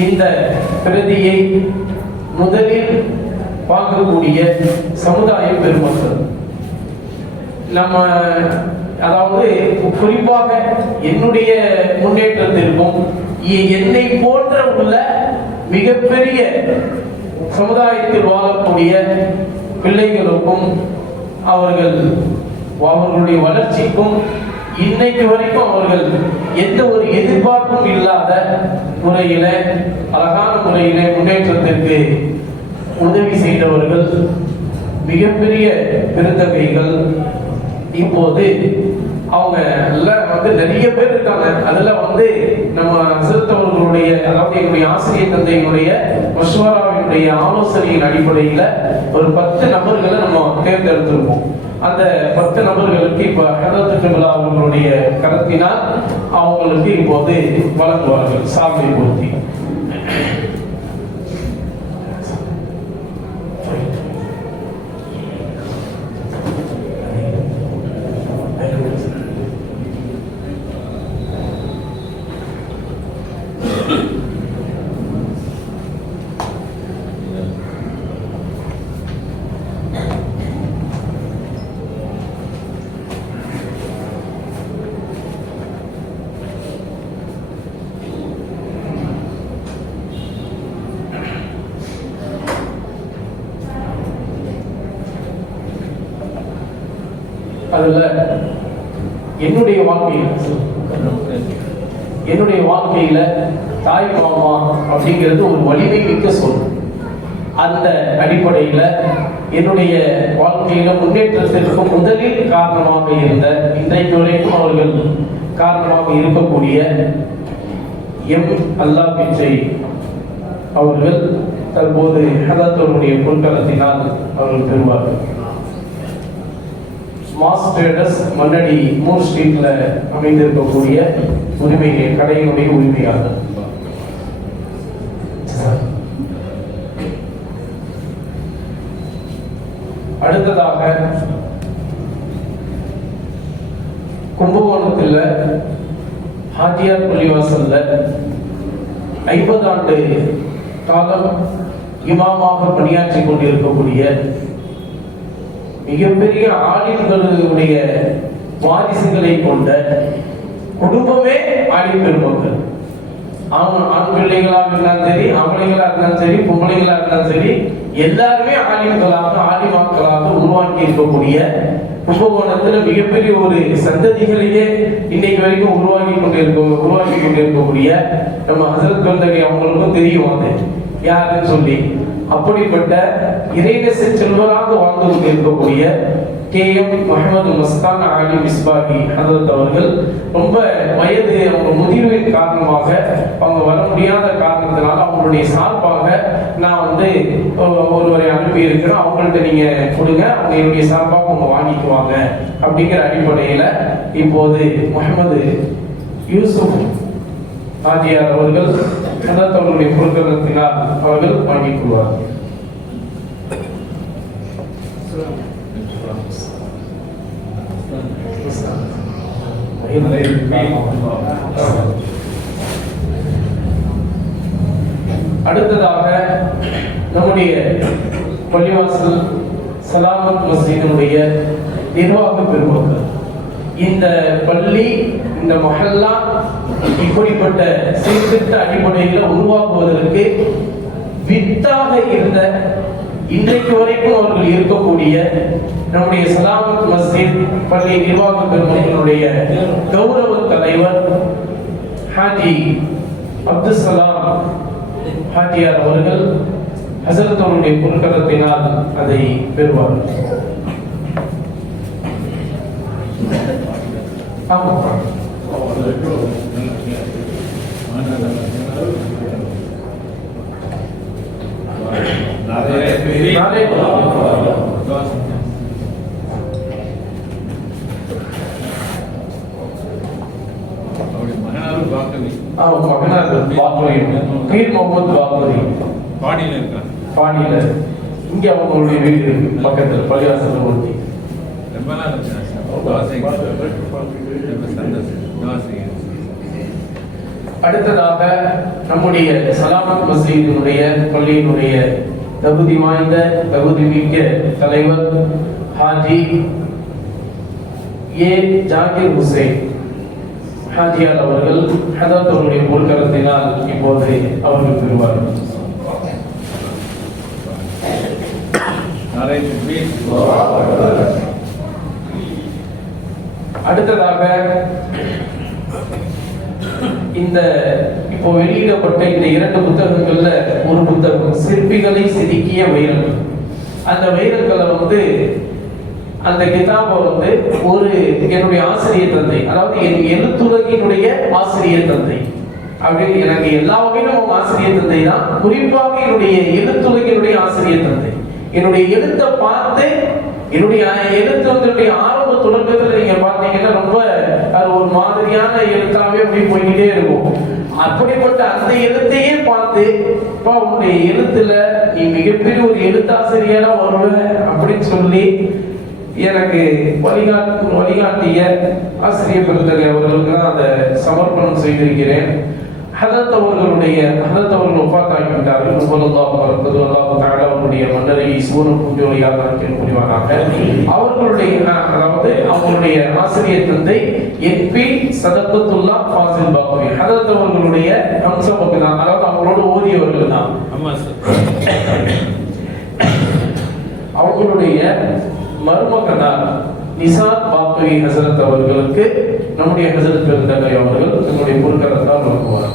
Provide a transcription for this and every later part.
இந்த பிரதியை முதலில் பார்க்கக்கூடிய சமுதாய பெருமக்கள், நம்ம அதாவது குறிப்பாக என்னுடைய முன்னேற்றத்திற்கும் என்னை போன்ற உள்ள மிகப்பெரிய சமுதாயத்தில் வாழக்கூடிய பிள்ளைகளுக்கும் அவர்களுடைய வளர்ச்சிக்கும் இன்னைக்கு வரைக்கும் அவர்கள் எந்த ஒரு எதிர்பார்ப்பும் இல்லாத முறையில அழகான முறையில முன்னேற்றத்திற்கு உதவி செய்தவர்கள் மிகப்பெரிய பெருந்தகைகள். இப்போது அவங்க எல்லாம் நிறைய பேர் இருக்காங்க. அதுல நம்ம செலுத்தவர்களுடைய, அதாவது எங்களுடைய ஆசிரியர் தந்தையினுடைய மஷ்வராவினுடைய ஆலோசனையின் அடிப்படையில ஒரு 10 நபர்களை நம்ம தேர்ந்தெடுத்திருப்போம். அந்த 10 நபர்களுக்கு இப்ப ஹதரத் கிப்லா அவர்களுடைய கருத்தினால் அவங்களுக்கு இப்போது வழங்குவார்கள் சாமி பூர்த்தி. அதுல என்னுடைய வாழ்க்கையில தாய் மாமா அப்படிங்கிறது ஒரு வலிமை மிக்க சொல். அந்த அடிப்படையில என்னுடைய வாழ்க்கையில முன்னேற்றத்திற்கு முதலில் காரணமாக இருந்த, இன்றைக்கு வரைக்கும் அவர்கள் காரணமாக இருக்கக்கூடிய அல்லா பிச்சை அவர்கள் தற்போது ஹதரத்துடைய பொருட்களத்தினால் அவர்கள் பெறுவார்கள். மாஸ் ட்ரேடர்ஸ் மன்னடி மூர் ஸ்ட்ரீட்ல அமைந்திருக்கக்கூடிய கடையினுடைய உரிமையாளர். அடுத்ததாக கும்பகோணத்தில் ஹாஜியார் பள்ளிவாசல்ல 50 ஆண்டு காலம் இமாமாக பணியாற்றி கொண்டிருக்கக்கூடிய மிகப்பெரிய ஆலிம்களுடைய வாரிசுகளை கொண்ட குடும்பமே ஆலிம் பெருமக்கள். ஆண் பிள்ளைகளாக இருந்தாலும் சரி, ஆம்பளைகளா இருந்தாலும் சரி, பொம்பளைகளா இருந்தாலும் சரி, எல்லாருமே ஆலிமாக்களாக உருவாக்கி இருக்கக்கூடிய கும்பகோணத்துல மிகப்பெரிய ஒரு சந்ததிகளையே இன்னைக்கு வரைக்கும் உருவாக்கி கொண்டிருக்கக்கூடிய நம்ம ஹசரத் பெருந்தகை அவங்களுக்கும் தெரியும் அது யாருன்னு சொல்லி. அப்படிப்பட்ட இறைநேச செல்வராக வாழ்ந்து கொண்டிருக்கக்கூடிய KM முஹம்மது மஸ்தான் அலி மிஸ்பாஹி ஹதரத் அவர்கள் ரொம்ப வயது, அவங்க முதிர்வின் காரணமாக அவங்க வர முடியாத காரணத்தினால அவங்களுடைய சார்பாக நான் ஒருவரை அனுப்பி இருக்கிறேன், அவங்கள்ட்ட நீங்க கொடுங்க, அவங்க என்னுடைய சார்பாக அவங்க வாங்கிக்குவாங்க அப்படிங்கிற அடிப்படையில இப்போது முஹம்மது யூசுப் ஹாஜியார் அவர்கள் ஹதரத் அவர்களுடைய பொருட்களத்தினால் அவர்கள் வாங்கிக் கொள்வார்கள். அடுத்ததாக நம்முடைய பள்ளிவாசல் சலாமத் மஸ்ஜிதினுடைய நிர்வாக பெருமக்கள், இந்த பள்ளி, இந்த மஹல்லா இப்படிப்பட்ட சீர்திருத்த அடிப்படையில் உருவாக்குவதற்கு வித்தாக இருந்த, இன்றைக்கு வரைக்கும் அவர்கள் இருக்கக்கூடிய நம்முடைய சலாமத் மஸ்ஜித் பள்ளி நிர்வாக பெருமக்களுடைய கௌரவ தலைவர் ஹாஜி அப்துல் சலாம் ஹாஜியார் அவர்கள் ஹசரத் அவருடைய பொருட்களத்தினால் அதை பெறுவார்கள். பாடியில இங்க அவங்களுடைய வீடு பக்கத்தில் பள்ளிவாசல் ஒட்டி அடுத்ததாக நம்முடைய சலாமத் மஸ்ஜிதினுடைய பள்ளியினுடைய தகுதி வாய்ந்த தகுதி மிக்க தலைவர் ஹாஜி ஏ ஜாகிர் ஹுசைன் ஹாஜியார் அவர்கள் ஹதரத் அவருடைய பொருட்களத்தினால் இப்போது அவர்கள் பெறுவார்கள். அடுத்ததாக இந்த இப்போ வெளியிடப்பட்ட இந்த 2 புத்தகங்கள்ல ஒரு புத்தகம் சிற்பிகளை செதுக்கிய வைரங்கள். அந்த வைரங்களை அந்த கிதாபை ஒரு என்னுடைய ஆசிரியர் தந்தை, அதாவது என் எழுத்துலகினுடைய ஆசிரியர் தந்தை அப்படின்னு எனக்கு எல்லா வகையிலும் அவங்க ஆசிரியர் தந்தை தான், குறிப்பாக என்னுடைய எழுத்துலகினுடைய ஆசிரியர் தந்தை. என்னுடைய எழுத்தை பார்த்து என்னுடைய எழுத்து ஆரம்ப தொடக்கத்துல நீங்க பார்த்தீங்கன்னா ரொம்ப அது ஒரு மாதிரியான எழுத்தாவே அப்படி போய்கிட்டே இருக்கும். அப்படிப்பட்ட அந்த எழுத்தையே பார்த்து உன்னுடைய எழுத்துல நீ மிகப்பெரிய ஒரு எழுத்தாசிரியரா வருவ அப்படின்னு சொல்லி எனக்கு வழிகாட்டிய ஆசிரியர் பெருந்தகை அவர்களுக்கு தான் அதை சமர்ப்பணம் செய்திருக்கிறேன். ஹதரத் அவர்கள் ஒஃபாத்தாகிவிட்டார்கள். அவர்களுடைய மன்னரையை சூரன் புஞ்சோலியாக புரிவாராக. அவங்களுடைய ஆசிரியர் தந்தை என்பி சதகத்துல்லா ஃபாசில் பாக்கவி ஹதரத் அவர்களுடைய அம்சம் தான், அதாவது அவங்களோட ஓதியவர்கள் தான். அவங்களுடைய மருமகனார் நிசாத் பாக்கவி ஹசரத் அவர்களுக்கு நம்முடைய ஹசரத் பெருந்தகை அவர்கள் நம்முடைய பொருட்களத்தால் வழங்குவார்.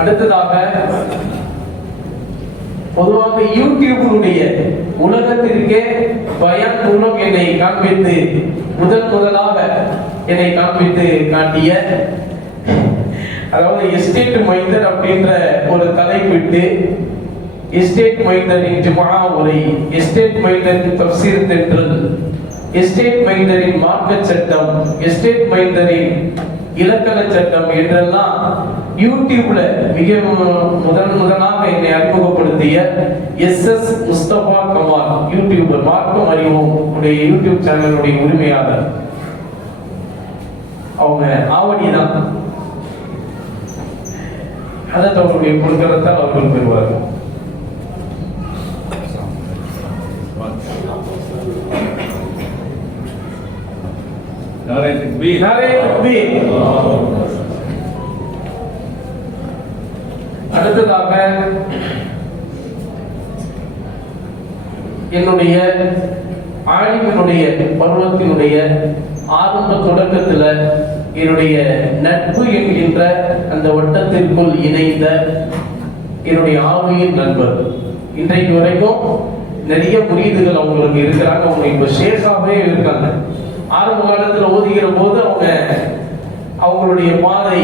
அடுத்ததாக பொதுவாக யூடியூபினுடைய உலகத்திற்கே பயான் மூலம் என்னை காண்பித்து முதலாக என்னை காண்பித்து காட்டிய, அதாவது எஸ்டேட் மைந்தர் அப்படின்ற ஒரு தலைப்பிட்டு எஸ்டேட் மைந்தரின் ஜும்ஆ உரை, எஸ்டேட் மைந்தரின் தஃப்சீர் தென்றல், எஸ்டேட் மைந்தரின் மார்க்க சட்டம், எஸ்டேட் மைந்தரின் இலக்கண சட்டம் என்றெல்லாம் யூடியூப்ல மிக முதலாக என்னை அறிமுகப்படுத்திய எஸ் முஸ்தபா கமால் யூடியூபர், மார்க்கம் அறிவோம் உடைய யூடியூப் சேனலுடைய உரிமையாளர். அவங்க ஆவடிதான். ஹதரத் அவர்களுடைய பொருட்களத்தால் அவர்கள் பெறுவார்கள். அடுத்ததாக என்னுடைய ஆலிமினுடைய பருவத்தினுடைய ஆரம்ப தொடக்கத்துல என்னுடைய நட்பு என்கின்ற அந்த வட்டத்திற்குள் இணைந்த என்னுடைய ஆவியின் நண்பர், இன்றைக்கு வரைக்கும் நிறைய முரீதுகள் அவங்களுக்கு இருக்கிறாங்க. அவங்க இப்ப ஷேகாவே இருக்காங்க. ஆரம்ப காலத்துல ஓதுகிற போது அவங்களுடைய பாதை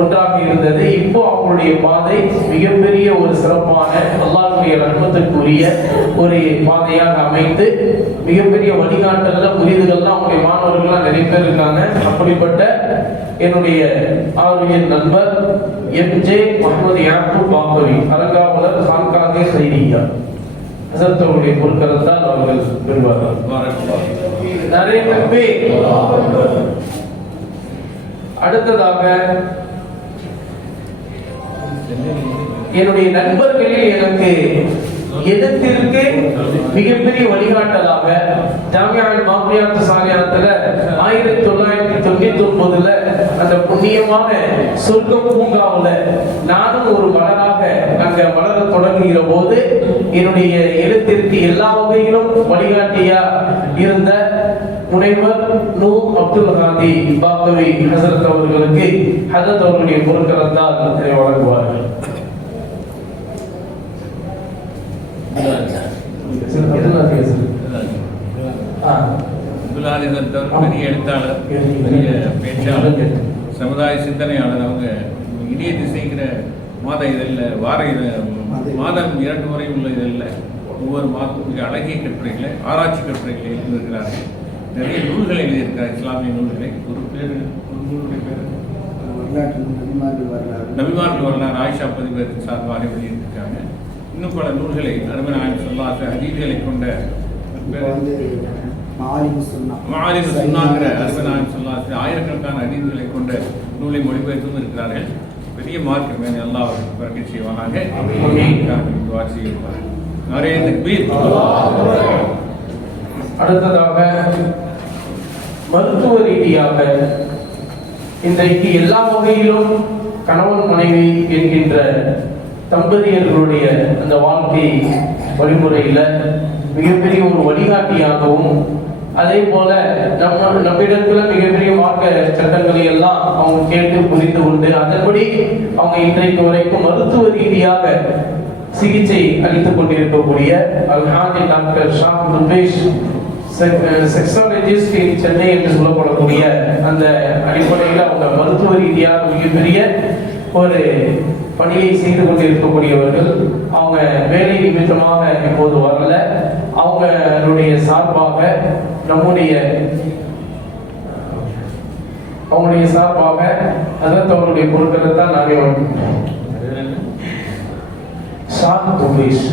ஒன்றாக இருந்தது. இப்போ அவங்களுடைய பாதை மிகப்பெரிய ஒரு சிறப்பான அல்லாஹ்வுடைய ரஹ்மத்துக்குரிய ஒரு பாதையாக அமைத்து மிகப்பெரிய வழிகாட்டல்ல முரீதுகள்லாம் அவங்களுடைய மாணவர்கள்லாம் நிறைய பேர் இருக்காங்க. அப்படிப்பட்ட என்னுடைய ஆர்வியல் நண்பர் எம்ஜே முகமது யாக்கூப் பாக்கவி அரங்காவலர் ஹான்காங்கே சைரியா ஹசரத் அவருடைய பொருட்களத்தால் அவர்கள் பெறுவார்கள். நிறைய அடுத்ததாக என்னுடைய நண்பர்களில் எனக்கு எதத்திற்கு மிகப்பெரிய வழிகாட்டலாக ஜாமியாவில் மாப்ரியாத் சாலியாத்துல 1999 அந்த புண்ணியமான சொர்க்கம் பூங்காவுல நானும் ஒரு மலராக அங்க வளர தொடங்குகிற போது என்னுடைய எழுத்திற்கு எல்லா வகையிலும் வழிகாட்டியா இருந்த முனைவர் நூ அப்துல் காதி பாக்கவி ஹசரத் அவர்களுக்கு ஹதரத் அவர்களுடைய பொருட்களத்தால் வழங்குவார்கள். பெரிய எழுத்தாளர், பெரிய பேச்சாளர், சமுதாய சிந்தனையாளர். அவங்க இனிய திசைங்கிற மாத இதழில் மாதம் 2 முறை உள்ள இதழில் ஒவ்வொரு மாதம் மிக அழகிய கட்டுரைகளை, ஆராய்ச்சி கட்டுரைகளை எழுதியிருக்கிறார்கள். நிறைய நூல்களை எழுதியிருக்கிறார், இஸ்லாமிய நூல்களை. ஒரு நூலுடைய பேர் நபிமார்கள் வரலாறு ஆயிஷா பதிவு சார்பாக வெளியிட்டிருக்காங்க. இன்னும் பல நூல்களை அருமை நாயகம் சொல்லாத ஹதீஸ்களை கொண்ட மாலிமு சுன்னாங்கிற அருமை நாயகம் சொல்லாத ஆயிரக்கணக்கான ஹதீஸ்களை கொண்ட நூலை மொழிபெயர்த்தும் இருக்கிறார்கள். பெரிய மார்க் மேலே எல்லாம் அவருக்கு பிறகு செய்வாங்க. அடுத்ததாக மருத்துவ ரீதியாக இன்றைக்கு எல்லா வகையிலும் கணவன் மனைவி என்கின்ற தம்பதியர்களுடைய அந்த வாழ்க்கை வழிமுறையில மிகப்பெரிய ஒரு வழிகாட்டியாகவும் அதே போல நம்மிடத்துல மிகப்பெரிய மார்க்க சட்டங்களை எல்லாம் அவங்க கேட்டு புரிந்து கொண்டு அதன்படி அவங்க இன்றைக்கு வரைக்கும் மருத்துவ ரீதியாக சிகிச்சை அளித்துக் கொண்டிருக்கக்கூடிய அல்ஹாஜி டாக்டர் ஷா துபேஷ் செக்ஸாலஜிஸ்ட் இன் சென்னை என்று சொல்லப்படக்கூடிய அந்த அடிப்படையில் அவங்க மருத்துவ ரீதியாக மிகப்பெரிய ஒரு பணியை செய்து கொண்டிருக்கக்கூடியவர்கள். அவங்க வேலை நிமித்தமாக இப்போது வரல. அவங்களுடைய சார்பாக அவங்களுடைய சார்பாக அதற்கு அவருடைய பொருட்களை தான் நாங்கள் ஷா துபேஷ்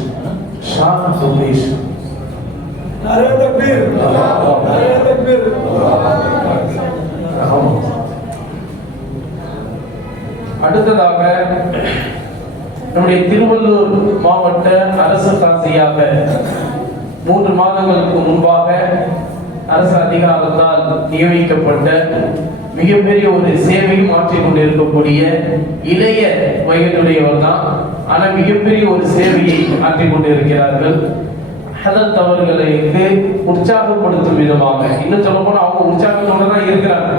அடுத்ததாக நம்முடைய திருவள்ளூர் மாவட்ட அரசு காசியாக 3 மாதங்களுக்கு முன்பாக அரசு அதிகாரத்தால் நியமிக்கப்பட்ட மிகப்பெரிய ஒரு சேவையும் ஆற்றிக் கொண்டிருக்கக்கூடிய இளைய வயதுடையவர் தான். ஆனால் மிகப்பெரிய ஒரு சேவையை ஆற்றிக் கொண்டிருக்கிறார்கள். ஹதரத் அவர்களுக்கு உற்சாகப்படுத்தும் விதமாக, இன்னும் சொல்ல போனா அவங்க உற்சாகத்தோட தான் இருக்கிறாங்க.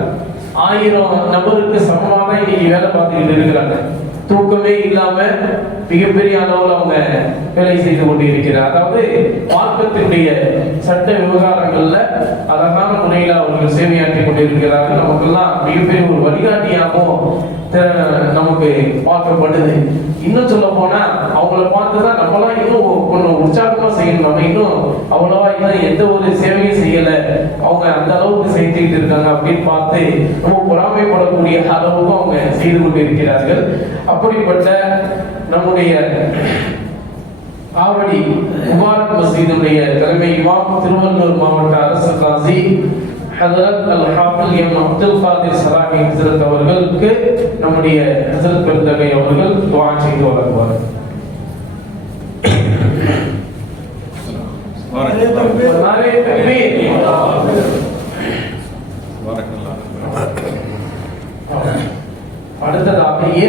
1000 நபருக்கு சமமாக இன்னைக்கு வேலை பார்த்துக்கிட்டு இருக்கிறாங்க. தூக்கமே இல்லாம மிகப்பெரிய அளவில் அவங்க வேலை செய்து கொண்டிருக்கிறார். அதாவது மார்க்கத்தினுடைய சட்ட விவகாரங்கள்ல அழகான முறையில் அவர்கள் சேவையாற்றிக் கொண்டிருக்கிறார்கள். நமக்கெல்லாம் மிகப்பெரிய ஒரு வழிகாட்டியாகவும் நமக்கு பார்க்கப்படுது. இன்னும் சொல்ல போனா அவங்கள பார்த்துதான் நம்மளாம் இன்னும் கொஞ்சம் உற்சாகமா செய்யணும். நம்ம இன்னும் அவ்வளவா இன்னும் எந்த ஒரு சேவையும் செய்யல, அவங்க அந்த அளவுக்கு செஞ்சுக்கிட்டு இருக்காங்க அப்படின்னு பார்த்து ரொம்ப பொறாமைப்படக்கூடிய அளவுக்கு அவங்க செய்து கொண்டிருக்கிறார்கள். அப்படிப்பட்ட நம்முடைய ஆவடி முபாரக் மஸ்ஜிதுடைய தலைமை இமாம் திருவள்ளூர் மாவட்ட அரசு காசி ஹதரத் அல்-ஹாஃபில் எம் அப்துல் காதிர் சலாஹி ஹஜ்ரத் அவர்களுக்கு நம்முடைய ஹஜ்ரத் பெருந்தகை அவர்கள் துஆ செய்து வழங்குவார். அடுத்ததாக